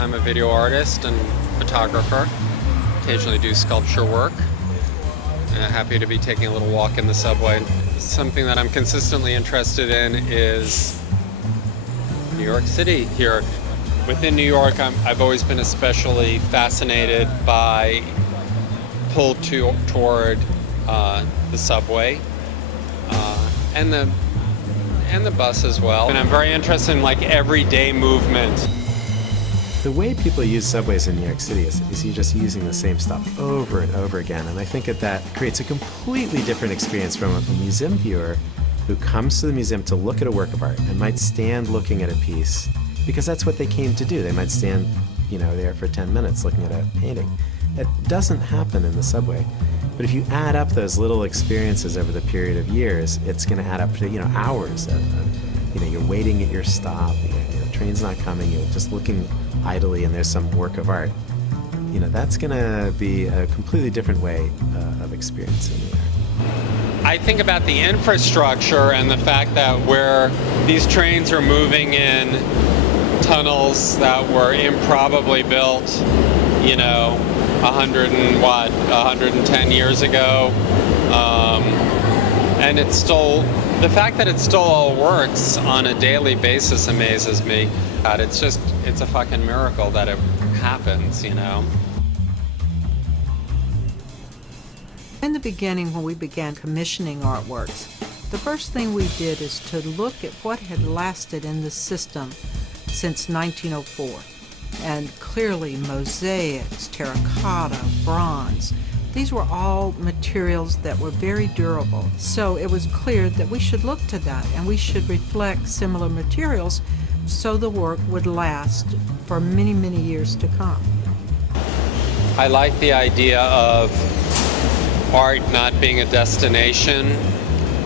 I'm a video artist and photographer. Occasionally do sculpture work. Happy to be taking a little walk in the subway. Something that I'm consistently interested in is New York City here. Within New York, I've always been especially fascinated by pulled toward the subway and the bus as well. And I'm very interested in like everyday movement. The way people use subways in New York City is you're just using the same stop over and over again. And I think that creates a completely different experience from a museum viewer who comes to the museum to look at a work of art and might stand looking at a piece because that's what they came to do. They might stand, there for 10 minutes looking at a painting. That doesn't happen in the subway. But if you add up those little experiences over the period of years, it's going to add up to, hours of, you're waiting at your stop, the train's not coming, you're just looking idly and there's some work of art. That's going to be a completely different way of experiencing the art. I think about the infrastructure and the fact that where these trains are moving in tunnels that were improbably built, 110 years ago, and the fact that it still all works on a daily basis amazes me. It's a fucking miracle that it happens, In the beginning, when we began commissioning artworks, the first thing we did is to look at what had lasted in the system since 1904. And clearly mosaics, terracotta, bronze, these were all materials that were very durable. So it was clear that we should look to that and we should reflect similar materials so the work would last for many, many years to come. I like the idea of art not being a destination.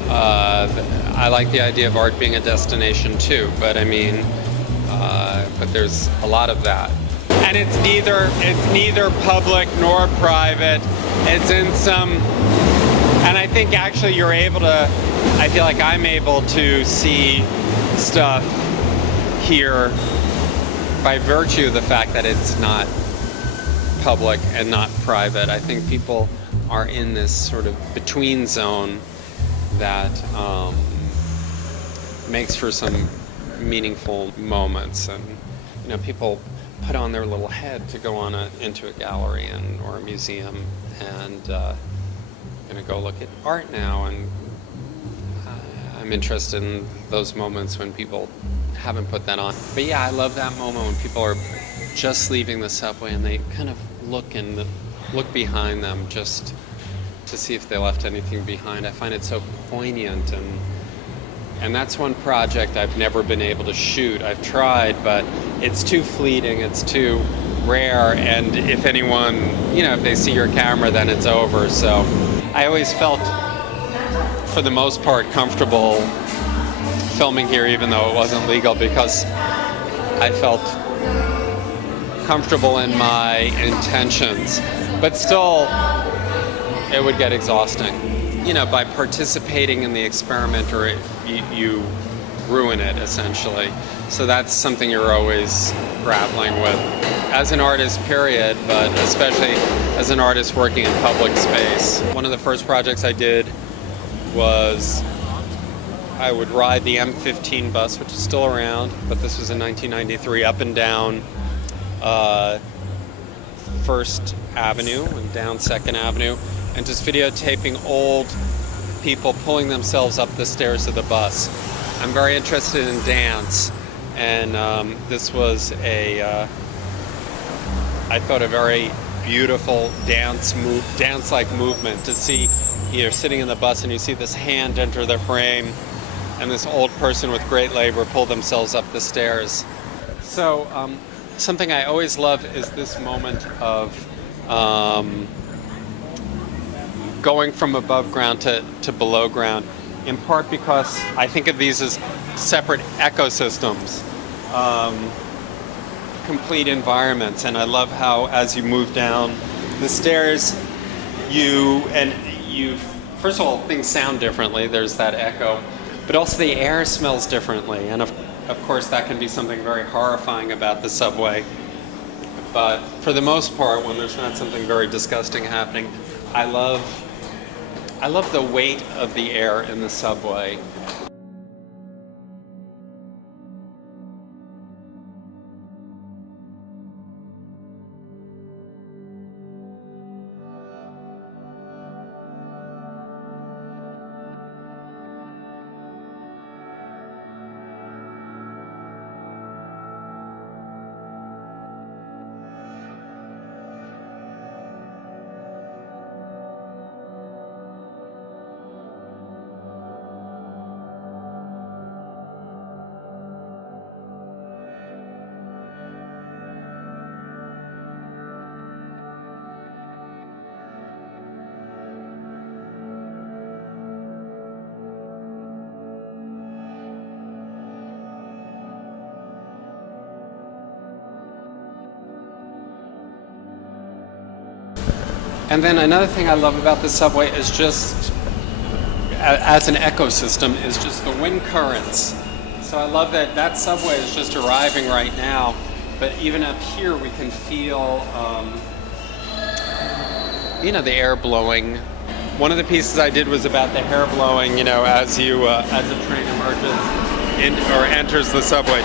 I like the idea of art being a destination too, but but there's a lot of that. And it's neither public nor private. It's in some, and I think actually I feel like I'm able to see stuff here by virtue of the fact that it's not public and not private. I think people are in this sort of between zone that makes for some meaningful moments, and people put on their little head to go into a gallery or a museum and gonna go look at art now, and I'm interested in those moments when people haven't put that on. But yeah, I love that moment when people are just leaving the subway and they kind of look behind them just to see if they left anything behind. I find it so poignant, and that's one project I've never been able to shoot. I've tried, but it's too fleeting, it's too rare, and if anyone, if they see your camera, then it's over. So I always felt, for the most part, comfortable filming here, even though it wasn't legal, because I felt comfortable in my intentions. But still, it would get exhausting. By participating in the experiment, or you ruin it, essentially. So that's something you're always grappling with as an artist, period, but especially as an artist working in public space. One of the first projects I did was I would ride the M15 bus, which is still around, but this was in 1993, up and down First Avenue and down Second Avenue, and just videotaping old people pulling themselves up the stairs of the bus. I'm very interested in dance, and this was I thought a very beautiful dance-like movement to see. You're sitting in the bus and you see this hand enter the frame and this old person with great labor pull themselves up the stairs. So something I always love is this moment of going from above ground to below ground, in part because I think of these as separate ecosystems, complete environments, and I love how as you move down the stairs, first of all, things sound differently, there's that echo, but also the air smells differently, and of course that can be something very horrifying about the subway. But for the most part, when there's not something very disgusting happening, I love the weight of the air in the subway. And then another thing I love about the subway is just, as an ecosystem, is just the wind currents. So I love that that subway is just arriving right now, but even up here we can feel, the air blowing. One of the pieces I did was about the hair blowing, as the train emerges or enters the subway.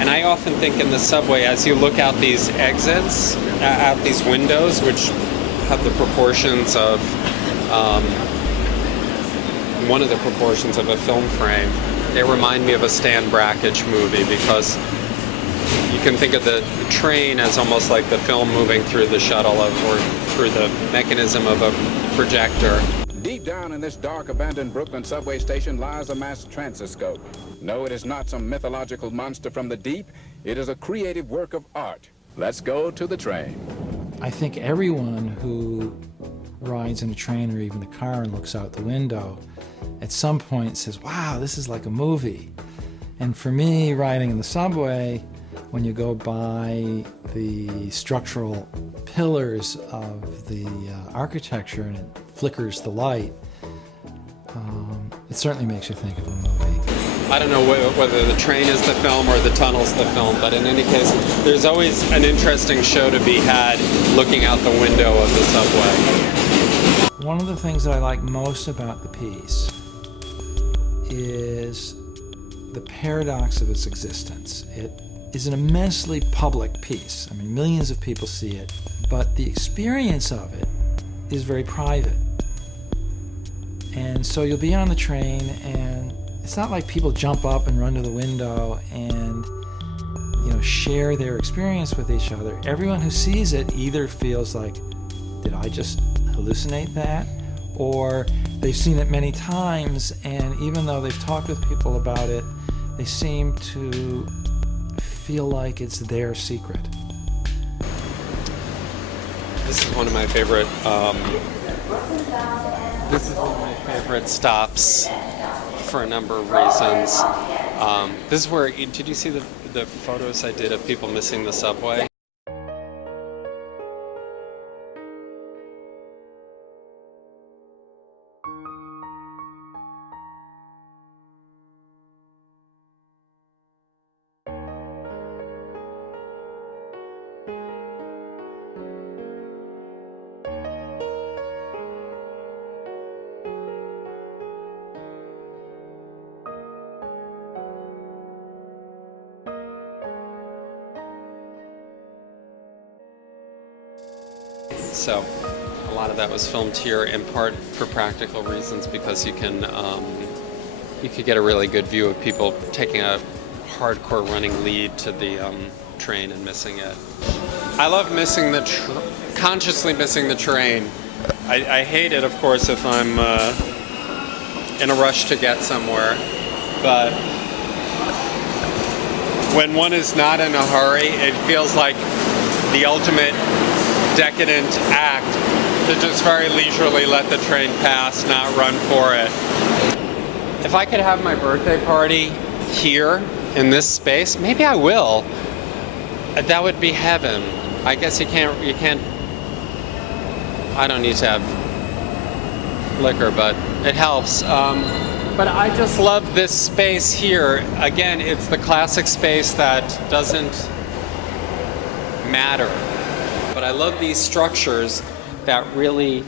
And I often think in the subway, as you look out these exits, out these windows, which have the proportions of, one of the proportions of a film frame, they remind me of a Stan Brakhage movie, because you can think of the train as almost like the film moving through the shuttle or through the mechanism of a projector. Deep down in this dark, abandoned Brooklyn subway station lies a mass transiscope. No, it is not some mythological monster from the deep. It is a creative work of art. Let's go to the train. I think everyone who rides in a train or even a car and looks out the window at some point says, wow, this is like a movie. And for me, riding in the subway, when you go by the structural pillars of the architecture and it flickers the light, it certainly makes you think of a movie. I don't know whether the train is the film or the tunnel's the film, but in any case, there's always an interesting show to be had looking out the window of the subway. One of the things that I like most about the piece is the paradox of its existence. It is an immensely public piece. I mean, millions of people see it, but the experience of it is very private. And so you'll be on the train, and it's not like people jump up and run to the window and share their experience with each other. Everyone who sees it either feels like, did I just hallucinate that? Or they've seen it many times, and even though they've talked with people about it, they seem to feel like it's their secret. This is one of my favorite stops for a number of reasons. This is where, did you see the photos I did of people missing the subway? So a lot of that was filmed here, in part for practical reasons, because you could get a really good view of people taking a hardcore running lead to the train and missing it. I love missing consciously missing the train. I hate it, of course, if I'm in a rush to get somewhere, but when one is not in a hurry, it feels like the ultimate decadent act to just very leisurely let the train pass, not run for it. If I could have my birthday party here in this space, maybe I will. That would be heaven. I guess you can't, I don't need to have liquor, but it helps. But I just love this space here. Again, it's the classic space that doesn't matter. But I love these structures that really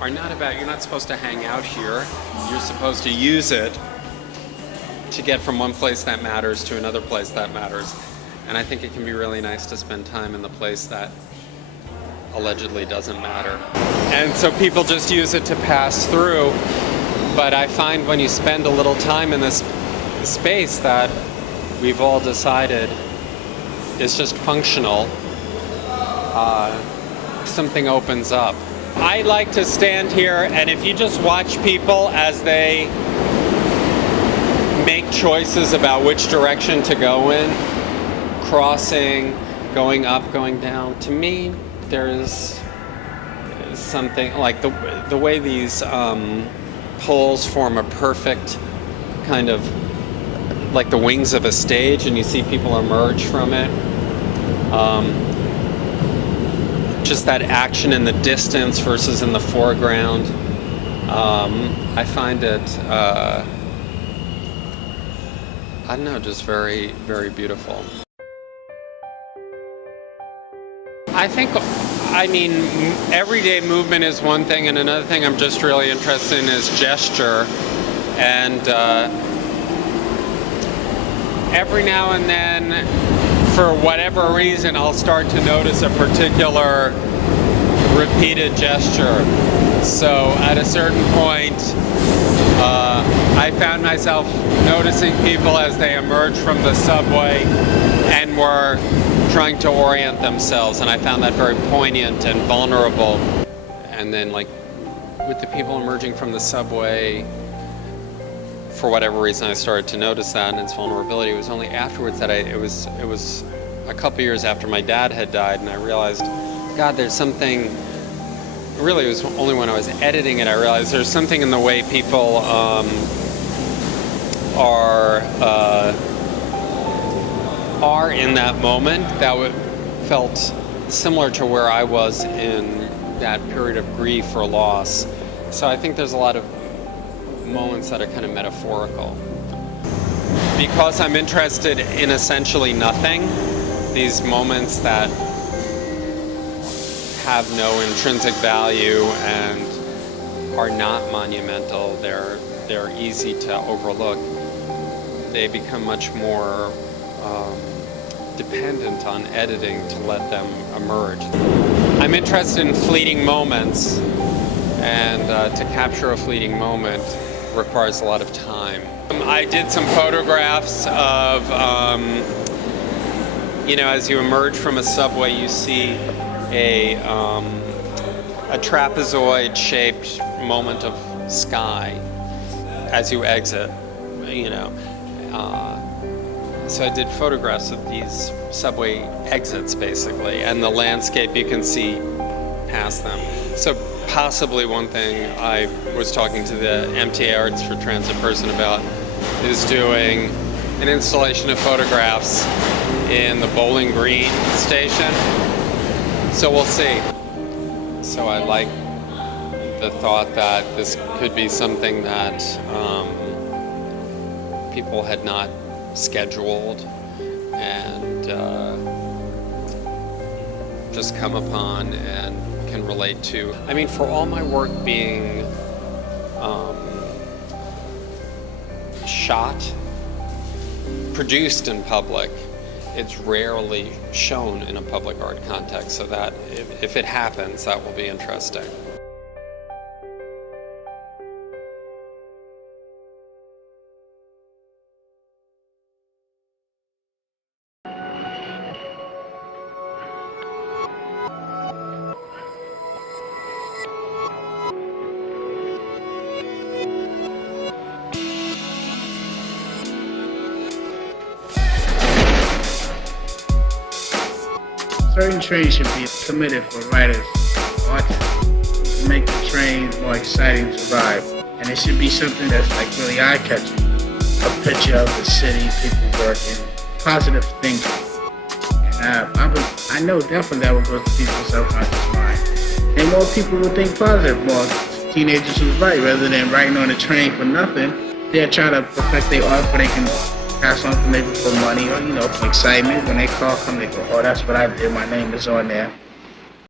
are not about, you're not supposed to hang out here. You're supposed to use it to get from one place that matters to another place that matters. And I think it can be really nice to spend time in the place that allegedly doesn't matter. And so people just use it to pass through. But I find when you spend a little time in this space that we've all decided is just functional, something opens up. I like to stand here, and if you just watch people as they make choices about which direction to go in, crossing, going up, going down, to me there's something like the way these poles form a perfect kind of like the wings of a stage, and you see people emerge from it. Just that action in the distance versus in the foreground. I find it, I don't know, just very, very beautiful. I mean, everyday movement is one thing, and another thing I'm just really interested in is gesture. And every now and then, for whatever reason, I'll start to notice a particular repeated gesture. So at a certain point, I found myself noticing people as they emerged from the subway and were trying to orient themselves, and I found that very poignant and vulnerable. And then, like, with the people emerging from the subway, for whatever reason I started to notice that and its vulnerability. It was only afterwards that it was a couple years after my dad had died, and I realized, God, there's something, really it was only when I was editing it I realized there's something in the way people are in that moment that felt similar to where I was in that period of grief or loss. So I think there's a lot of moments that are kind of metaphorical. Because I'm interested in essentially nothing, these moments that have no intrinsic value and are not monumental, they're easy to overlook. They become much more dependent on editing to let them emerge. I'm interested in fleeting moments, and to capture a fleeting moment requires a lot of time. I did some photographs of, as you emerge from a subway, you see a trapezoid-shaped moment of sky as you exit, So I did photographs of these subway exits, basically, and the landscape you can see past them. So possibly one thing I was talking to the MTA Arts for Transit person about is doing an installation of photographs in the Bowling Green station. So we'll see. So I like the thought that this could be something that people had not scheduled and just come upon and can relate to. I mean, for all my work being produced in public, it's rarely shown in a public art context, so that if it happens, that will be interesting. Certain trains should be committed for riders, artists, to make the train more exciting to ride. And it should be something that's like really eye-catching. A picture of the city, people working, positive thinking. And I know definitely that would go to people's subconscious mind. And more people would think positive, more teenagers would write rather than writing on the train for nothing. They're trying to perfect their art where they can pass on for maybe for money or, for excitement. When they call come, they go, oh, that's what I did. My name is on there.